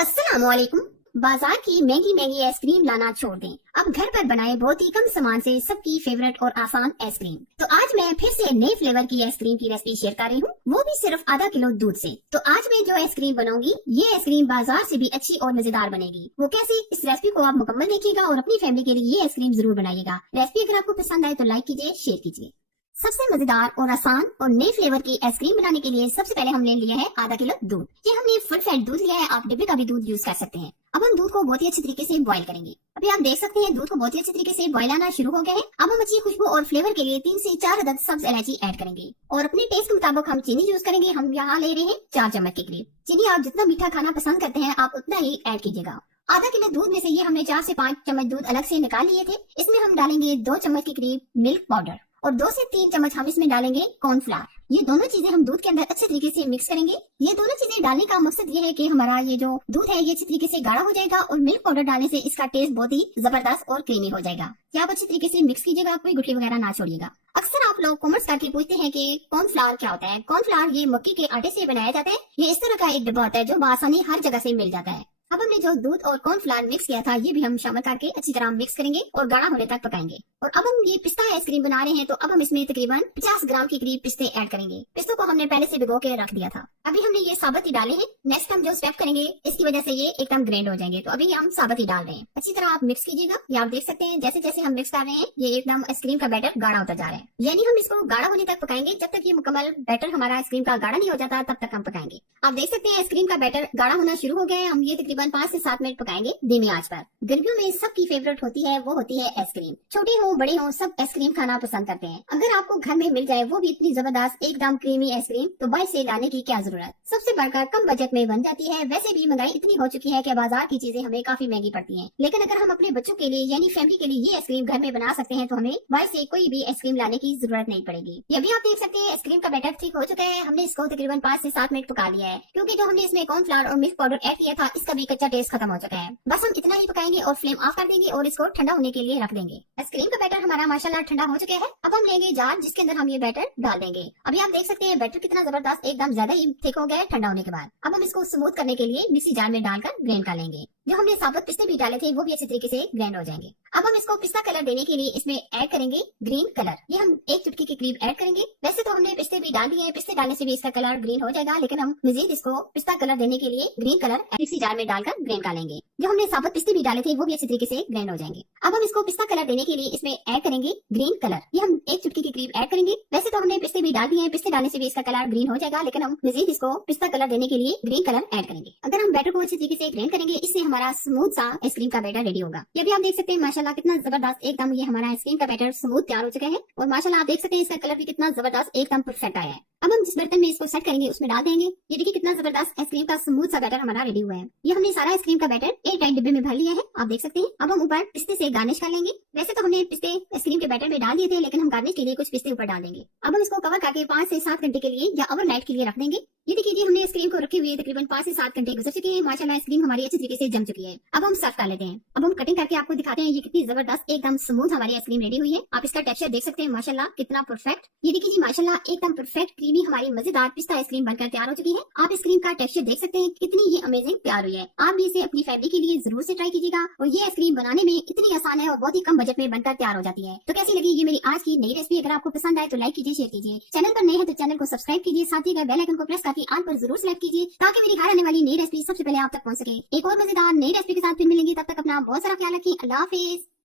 अस्सलामुअलैकुम। बाजार की महंगी महंगी आइसक्रीम लाना छोड़ दें, अब घर पर बनाए बहुत ही कम सामान से सबकी फेवरेट और आसान आइसक्रीम। तो आज मैं फिर से नए फ्लेवर की आइसक्रीम की रेसिपी शेयर कर रही हूँ, वो भी सिर्फ आधा किलो दूध से। तो आज मैं जो आइसक्रीम बनाऊंगी, ये आइसक्रीम बाजार से भी अच्छी और मजेदार बनेगी। वो कैसे, इस रेसिपी को आप मुकम्मल देखिएगा और अपनी फैमिली के लिए ये आइसक्रीम जरूर बनाइएगा। रेसिपी अगर आपको पसंद आए तो लाइक कीजिए, शेयर कीजिए। सबसे मजेदार और आसान और नए फ्लेवर की आइसक्रीम बनाने के लिए सबसे पहले हमने लिया है आधा किलो दूध। ये हमने फुल फैट दूध लिया है, आप डिब्बे का भी दूध यूज कर सकते हैं। अब हम दूध को बहुत ही अच्छी तरीके से बॉईल करेंगे। अभी आप देख सकते हैं दूध को बहुत ही अच्छी तरीके से बॉईल आना शुरू हो गया है। अब हम अच्छी खुशबू और फ्लेवर के लिए 3 से 4 अदद सब्ज इलायची ऐड करेंगे और अपने टेस्ट के मुताबिक हम चीनी यूज करेंगे। हम यहाँ ले रहे हैं 4 चम्मच के करीब चीनी। आप जितना मीठा खाना पसंद करते हैं आप उतना ही ऐड कीजिएगा। आधा किलो दूध में से ये हमने 4 से 5 चम्मच दूध अलग से निकाल लिए थे। इसमें हम डालेंगे 2 चम्मच के करीब मिल्क पाउडर और 2 से 3 चम्मच हम इसमें डालेंगे कॉर्नफ्लावर। ये दोनों चीजें हम दूध के अंदर अच्छे तरीके से मिक्स करेंगे। ये दोनों चीजें डालने का मकसद ये है कि हमारा ये जो दूध है ये अच्छी तरीके से गाढ़ा हो जाएगा और मिल्क पाउडर डालने से इसका टेस्ट बहुत ही जबरदस्त और क्रीमी हो जाएगा। ये आप अच्छी तरीके से मिक्स कीजिएगा, कोई गुठली वगैरह ना छोड़िएगा। अक्सर आप लोग कॉमेंट्स करके पूछते हैं कि कॉर्नफ्लावर क्या होता है। कॉर्नफ्लावर ये मक्की के आटे से बनाया जाता है। ये इस तरह का एक डिब्बा होता है जो बआसानी हर जगह से मिल जाता है। अब हमने जो दूध और कॉर्नफ्लावर मिक्स किया था ये भी हम शामिल करके अच्छी तरह मिक्स करेंगे और गाढ़ा होने तक पकाएंगे। और अब हम ये पिस्ता आइसक्रीम बना रहे हैं तो अब हम इसमें तकरीबन 50 ग्राम के करीब पिस्ते ऐड करेंगे। पिस्तों को हमने पहले से भिगो के रख दिया था, अभी हमने ये साबुत ही डाले हैं। नेक्स्ट हम जो स्टेप करेंगे इसकी वजह से ये एकदम ग्राइंड हो जाएंगे, तो अभी हम साबुत ही डाल रहे हैं। अच्छी तरह आप मिक्स कीजिएगा। ये आप देख सकते हैं जैसे जैसे हम मिक्स कर रहे हैं ये एकदम आइसक्रीम का बैटर गाढ़ा होता जा रहा है। यानी हम इसको गाढ़ा होने तक पकाएंगे। जब तक ये मुकम्मल बैटर हमारा आइसक्रीम का गाढ़ा नहीं हो जाता तब तक हम पकाएंगे। आप देख सकते हैं आइसक्रीम का बैटर गाढ़ा होना शुरू हो गया है। हम ये तकरीबन 5 से 7 मिनट पकाएंगे धीमी आंच पर। गर्मियों में सबकी फेवरेट होती है, वो होती है आइसक्रीम। छोटे हो बड़े हो सब आइसक्रीम खाना पसंद करते हैं। अगर आपको घर में मिल जाए वो भी इतनी जबरदस्त एकदम क्रीमी आइसक्रीम, तो बाहर से लाने की क्या जरूरत। सबसे बढ़कर कम बजट में बन जाती है। वैसे भी महंगाई इतनी हो चुकी है कि बाजार की चीजें हमें काफी महंगी पड़ती हैं, लेकिन अगर हम अपने बच्चों के लिए यानी फैमिली के लिए ये आइसक्रीम घर में बना सकते हैं तो हमें बाहर से कोई भी आइसक्रीम लाने की जरूरत नहीं पड़ेगी। ये भी आप देख सकते हैं आइसक्रीम का बैटर ठीक हो चुका है। हमने इसको तकरीबन 5 से 7 मिनट पका लिया है, क्योंकि जो हमने इसमें कॉर्नफ्लावर और मिल्क पाउडर ऐड किया था इसका भी कच्चा टेस्ट खत्म हो चुका है। बस हम इतना ही पकाएंगे और फ्लेम ऑफ कर देंगे और इसको ठंडा होने के लिए रख देंगे। आइसक्रीम का बैटर हमारा माशाल्लाह ठंडा हो चुका है। अब हम लेंगे जार जिसके अंदर हम ये बैटर डाल देंगे। अभी आप देख सकते हैं बैटर कितना जबरदस्त एकदम ज्यादा ही थिक हो गया है ठंडा होने के बाद। अब हम इसको स्मूथ करने के लिए मिक्सी जार में डालकर ग्राइंड कर लेंगे। जो हमने साबुत पिस्ते भी डाले थे वो भी अच्छी तरीके से ग्राइंड हो जाएंगे। अब हम इसको पिस्ता कलर देने के लिए इसमें ऐड करेंगे ग्रीन कलर। ये हम 1 चुटकी के करीब ऐड करेंगे। वैसे तो हमने पिस्ते भी डाल दिए हैं, पिस्ते डालने से भी इसका कलर ग्रीन हो जाएगा, लेकिन हम मजीद इसको पिस्ता कलर देने के लिए ग्रीन कलर मिक्सी जार में डालकर ग्राइंड कर लेंगे। जो हमने साबुत पिस्ते भी डाले थे वो भी अच्छी तरीके से ग्राइंड हो जाएंगे। अब हम इसको पिस्ता कलर देने के लिए इसमें ऐड करेंगे ग्रीन कलर। ये हम 1 चुटकी के करीब ऐड करेंगे। वैसे तो हमने पिस्ते भी डाल दिए हैं, पिस्ते डालने से भी इसका कलर ग्रीन हो जाएगा, लेकिन हम मजीद इसको पिस्ता कलर देने के लिए ग्रीन कलर ऐड करेंगे। अगर हम बैटर को अच्छी तरीके से ग्राइंड करेंगे इससे हमारा स्मूथ सा आइसक्रीम का बैटर रेडी होगा। ये भी आप देख सकते हैं माशाल्लाह कितना जबरदस्त एकदम ये हमारा आइसक्रीम का बैटर स्मूथ तैयार हो चुका है। और माशाल्लाह आप देख सकते हैं इसका कलर भी कितना जबरदस्त एकदम परफेक्ट आया है। अब हम जिस बर्तन में इसको सेट करेंगे उसमें डाल देंगे। ये देखिए कितना जबरदस्त आइसक्रीम का स्मूथ सा बैटर हमारा रेडी हुआ है। ये हमने सारा आइसक्रीम का बैटर एक टाइट डिब्बे में भर लिया है, आप देख सकते हैं। अब हम ऊपर पिस्ते से गार्निश कर लेंगे। वैसे तो हमने पिस्ते आइसक्रीम के बैटर में डाल दिए थे, लेकिन हम गार्निश के लिए कुछ पिस्ते ऊपर डाल देंगे। अब हम इसको कवर करके 5 से 7 घंटे के लिए या ओवरनाइट के लिए रख देंगे। ये देखिए हमने आइसक्रीम को रखे हुए तकरीबन 5 से 7 घंटे गुजर चुके हैं। माशाल्लाह आइसक्रीम हमारी अच्छी तरीके से जम चुकी है। अब हम सर्व कर लेते हैं। अब हम कटिंग करके आपको दिखाते हैं ये कितनी जबरदस्त एकदम स्मूथ हमारी आइसक्रीम रेडी हुई है। आप इसका टेक्सचर देख सकते हैं माशाल्लाह कितना परफेक्ट। ये देखिए जी माशाल्लाह एकदम परफेक्ट क्रीमी हमारी मजेदार पिस्ता आइसक्रीम बनकर तैयार हो चुकी है। आप आइसक्रीम का टेक्सचर देख सकते हैं कितनी ये अमेजिंग तैयार हुई है। आप भी इसे अपनी फैमिली के लिए जरूर से ट्राई कीजिएगा। और ये आइसक्रीम बनाने में इतनी आसान है और बहुत ही कम बजट में बनकर तैयार हो जाती है। तो कैसी लगी ये मेरी आज की नई रेसिपी। अगर आपको पसंद आए तो लाइक कीजिए, शेयर कीजिए। चैनल पर नए हैं तो चैनल को सब्सक्राइब कीजिए, साथ ही बेल आइकन को प्रेस करके ऑल पर जरूर सेलेक्ट कीजिए, ताकि मेरी घर आने वाली नई रेसिपी सबसे पहले आप तक पहुंच सके। एक और मजेदार नई रेसिपी के साथ फिर मिलेंगे, तब तक अपना बहुत सारा ख्याल रखिए। अल्लाह हाफिज।